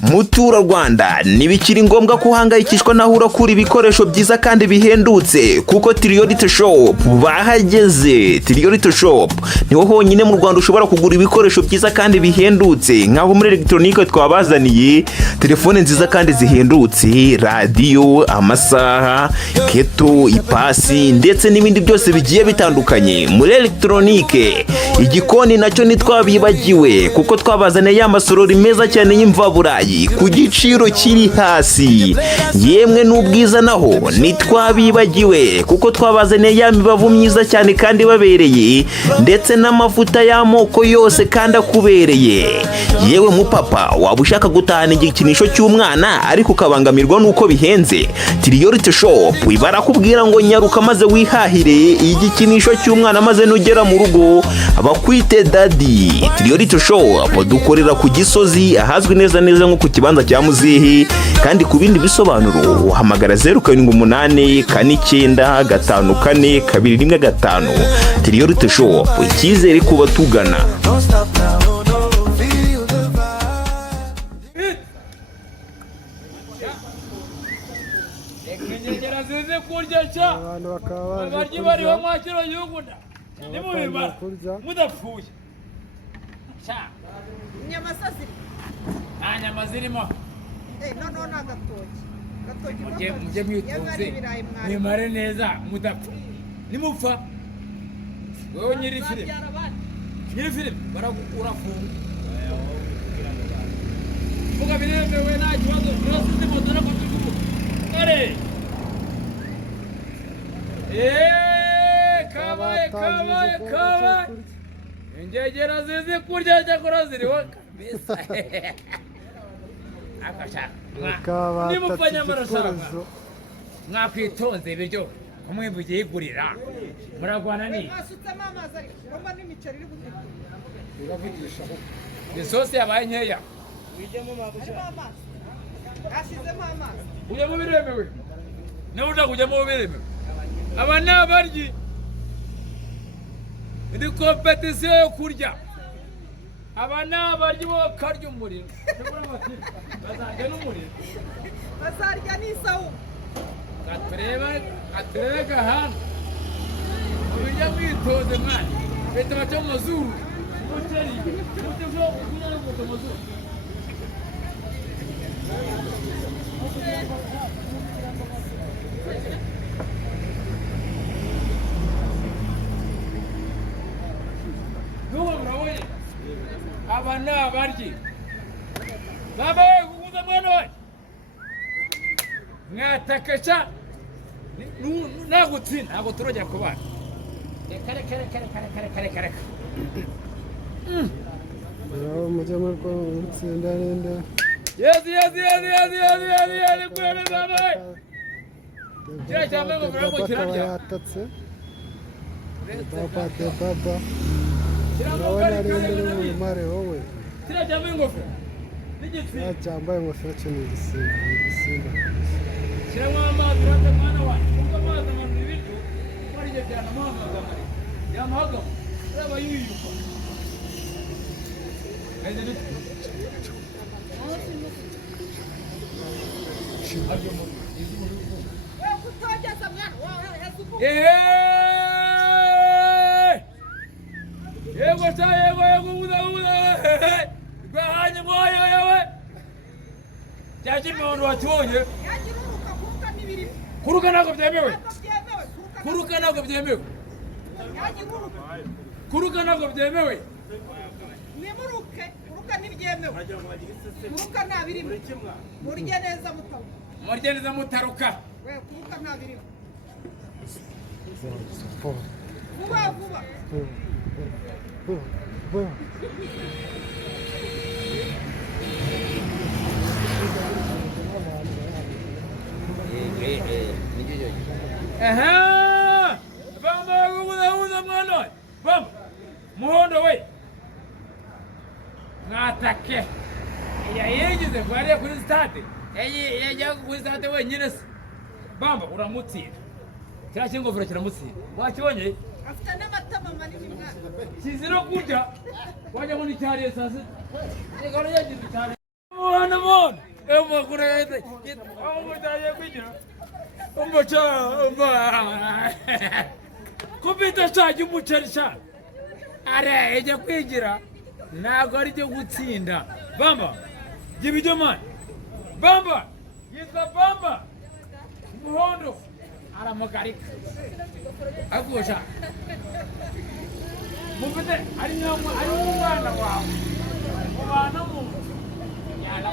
Mutura Rwanda ntibikiri ngombwa kuhangayikishwa naho urakura ibikoresho byiza kandi bihendutse kuko Triorite Shop bahageze. Triorite Shop niho honyine mu Rwanda ushobora kugura ibikoresho byiza kandi bihendutse nk'aho muri electronique twabazaniye telefone nziza kandi zihendutse, radio, amasaha, keto, ipasi ndetse n'ibindi byose bigiye bitandukanye. Muri electronique igikoni nacyo ntitwabibagiwe kuko twabazaniye ya masorori meza cyane y'imvaburayi ku giciro kiri hasi. Yemwe n'ubwiza naho ntitwabibagiwe kuko twabazaniye ya mibavu myiza cyane kandi babereye ndetse n'amavuta y'amoko yose kandi akubereye. Yewe mupapa waba ushaka gutahana igikinisho cy'umwana ariko ukabangamirwa nuko bihenze, Triorite Shop barakubwira ngo nyaruka maze wihahire igikinisho cy'umwana maze nugera mu rugo bakwite daddy. Triorite Shop dukorera ku Gisozi ahazwi neza nko ku kibanza cya Muzehe, kandi ku bindi bisobanuro uhamagara 0788 49 54 215. Triorite Shop icyizere kuba tugana. abantu bakaba baje bariho mwakiro y'ugunda nimubimara mudapfuye inyama saziri nta nyama zirimo no gatoki mujye mwitonze mwimare neza mudapfa nimupfa wowe nyiri filime urafunga vuga biremewe nta kibazo byose ndimo dore ko tuvuga kare kabaye ingegera zizi kurya cyakora ziriho kabisa akashaka nimupfanya marashaka mwakwitonze ibiryo kumwe bugiye igurira muragwana ni asutama amazi ari ngomba n'imiceri iri gutuka uravugisha isosi yabaye nkeya wijemo mabusha asizemo amazi ujyemo biremewe nawe uja kujyamo biremewe. Aba ni abaryi, ni kompetisiyo yo kurya. Aba ni abaryi bakarya umuriro. Bazarya n'umuriro. Bazarya n'isawu. Gaturebe gahanga. Mubirya mwitoze mwana. Bete baca mu mazuru. Muteri. Mutevyo kunyana mu mazuru. Aba ni abaryi. Baba we kuguza mwana we. Mwatakesha nagutsinda ntabwo turajya kubana. Kare. mujye murwa gutsinda nenda. Yes. Kweme baba we. Kira cyamwe ngo murako kirarya. Yatatse. Baba. Urabona rero muri mare wowe. Kira cyamwe ingofero. N'igitsi. Cyambaye ingofero cyo ni igisimba. Kiramo amazi rata mwana wa. Kuko amazi amanura ibiryo. Kwari je cyane amazi amari. Yamahaga. Raba yuyuka. Aizene. kutogeza mwana wawe yazubu yego buda bahanye moyo yewe cyaje muntu wacyonye yagiruka kuruka nibiri kuruka nako byemewe byemewe kuruka nako byemewe yagiruka kuruka nako byemewe nimuruke kuruka nibyemewe kuruka nabirimo murye neza mutaruka we kuruka nabirimo vuba Vamos kuguza mwana vamos muhondo we mwatake yayigize kwariye kuri stade yajya kuri stade wenyine se bamba uramutsinda kiriya cy'ingofero kiramutsinda wakibonye afite n'amatama manini mwana kizira kurya wajya ngo nicyariye saa sita reka yagize cyane mwana mwana makuru yahise aho mutagiye kwigira umuca kubita shaka umuceri sha are ijya kwigira ntabwo ari byo gutsinda bamba jibi ibyo mani bamba yitwa bamba umuhondo aramugarika agusha mufite ari umwana wawe ubana mu yana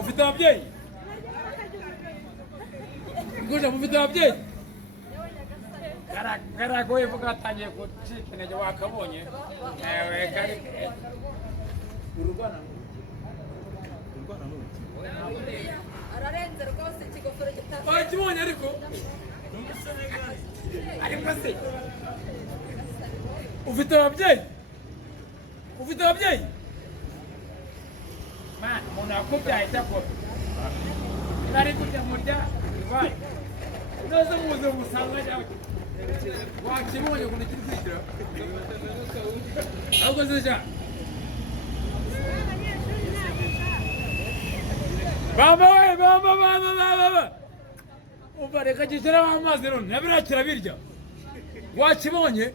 ufite ababyeyi ngusha mufite ababyeyi karagoye vuga atangiye gucika intege wakabonye ewe kari urugana ararenze rwose ikigofero gitatu wakibonye ariko se ufite ababyeyi mana umuntu yakubyaye cyakora bari kujya murya iwayo nose muze musanga yawe wakibonye ukuntu kiri kwigira ahubwo zija baba umva reka gishyiraho amazi none nabirakira birya wakibonye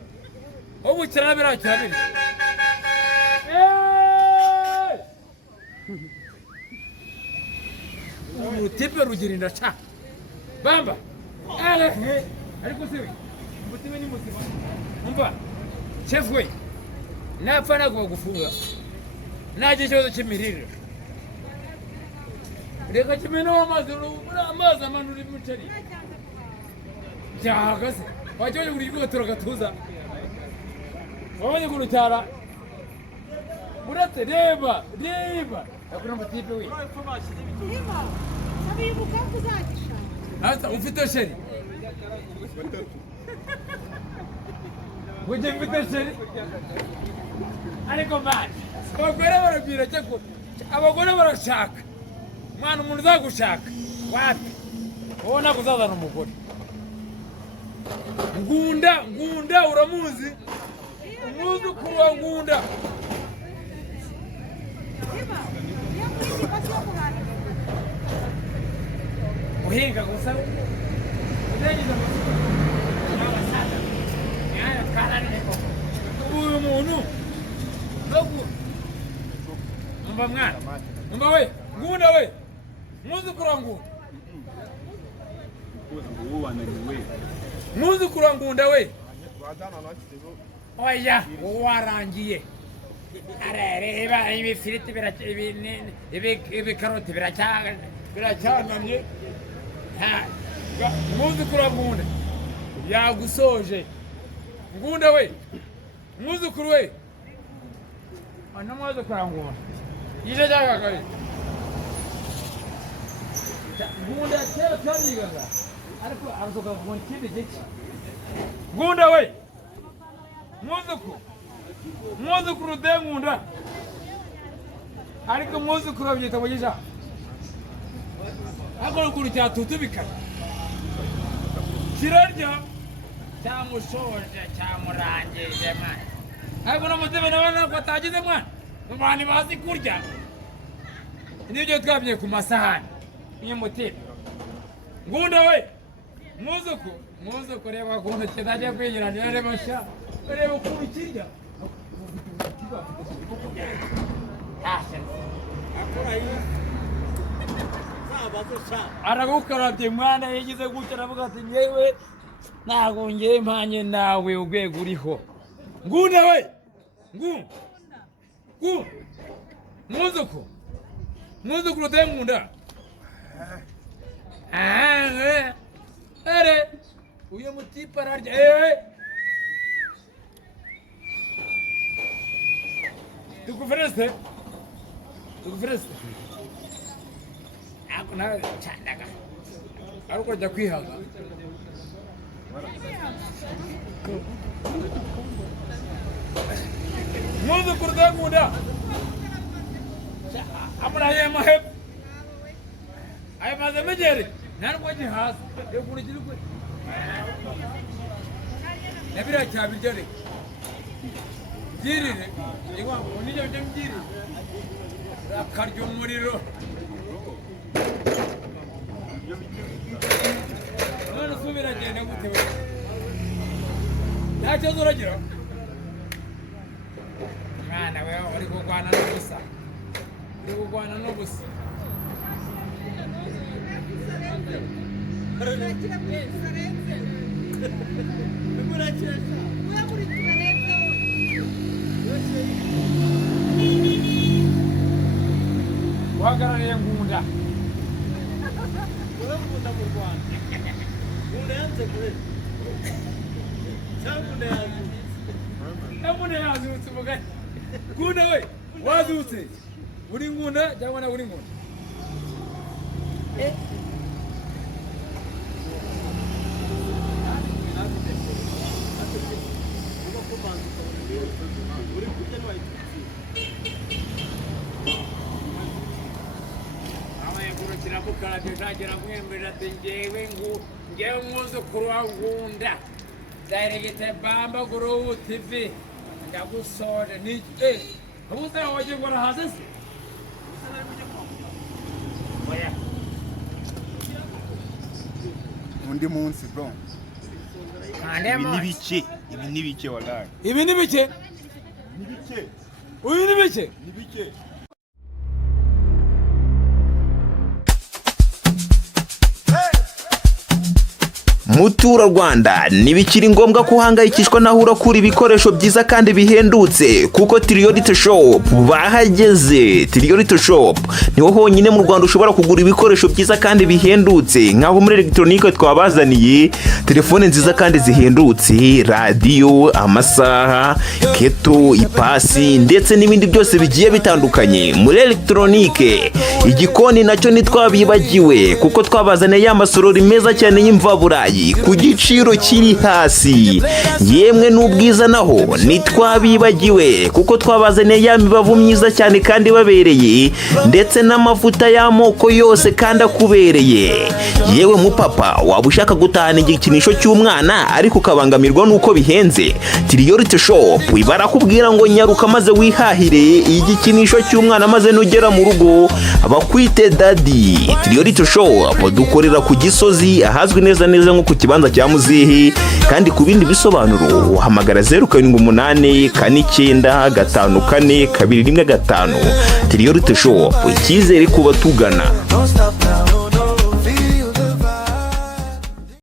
wowe ukira nabirakira birya urutipe rugira inda ca bamba ariko se umutima ni muzima umva chef we napfa nagomba gufunga nagira ikibazo cy'imirire reka kimenaho amazi amanura umuceri byahagaze wajya buri rwotoro gatuza wabonye ukuntu cyara uretse reba yakura amatipe we hata ufite sheri ujye mfite sheri ariko mani abagore barabwira cyako abagore barashaka mwana umuntu uzagushaka wapi wowe ntabwo uzazana umugore ngunda uramuzi umwuzukuru wa ngunda guhinga gusa ugerageza abasaza nyaya twararire koko uyu muntu umva mwana umva we ngunda we mwuzukuru wa ngunda mwuzukuru wa ngunda we oya warangiye arareba ibifiriti ibikaroti biracyanamye mwuzukuru wa ngunda yagusoje ngunda we mwuzukuru we ana mwuzukuru wa ngunda yije cyagagaye ngunda kera twabigaga ariko arasoka mu kindi gice ngunda we mwuzukuru de ngunda ariko mwuzukuru babyita mugisha akora ukuntu cyatutubika kirarya cyamushoje cyamurangije mwana ariko n'umutebe nawe ntabwo atagize mwana abantu bazi kurya nibyo twabye ku masahani y'umutima ngunda we mwuzukuru reba ukuntu kizajya kwigiranira reba sha reba ukuntu kirya aragukarabye mwana yagize gutya aravuga ati yewe ntabwo ngiye mpanye nawe urwego uriho ngunda we mwuzukuru de ngunda ere uyu mutipe ararya tukuferese ako nawe candaga ariko jya kwihaga mwuzukuru de ngunda amuraye mahep ayo maze megere ntabwo gihaza ukuntu kiri kwe nabira cyabirya reka byirire niba unije byo byirire akarya umuriro none subira genda gute we ntacyo zuragira mwana we uri kurwana n'ubusa uri kurwana n'ubusa uhagarariye Ngunda Ngunda mu Rwanda Ngunda yanze kure cyangwa Ngunda yazutse mugari Ngunda we wazutse uri Ngunda cyangwa na uri Ngunda Nagera mwembera ati njyewe umwuzukuru wa Ngunda Zairigite Bamba Guru TV ndagusoje ni ubusara waje ngo rahaze se oya undi munsi bro ibi ni bike wallahi ibi ni bike uyu ni bike Muturarwanda ntibikiri ngombwa ko uhangayikishwa naho urakura ibikoresho byiza kandi bihendutse kuko Triorite Shop bahageze. Triorite Shop niho honyine mu Rwanda ushobora kugura ibikoresho byiza kandi bihendutse nk'aho muri electronique twabazaniye telefone nziza kandi zihendutse, radio, amasaha, keto, ipasi ndetse n'ibindi byose bigiye bitandukanye. Muri electronique igikoni nacyo ntitwabibagiwe kuko twabazaniye amasorori meza cyane y'imvaburayi ku giciro kiri hasi. Yemwe n'ubwiza naho ntitwabibagiwe kuko twabazaniye ya mibavu myiza cyane kandi babereye ndetse n'amavuta y'amoko yose kandi akubereye. Yewe mupapa waba ushaka gutahana igikinisho cy'umwana ariko ukabangamirwa nuko bihenze, Triorite Shop barakubwira ngo nyaruka maze wihahire igikinisho cy'umwana maze nugera mu rugo bakwite daddy. Triorite Shop dukorera ku Gisozi ahazwi neza nko ku kibanza cya Muzihi, kandi ku bindi bisobanuro uhamagara 078 49 54 215. Triorite Shop icyizere kuba tugana.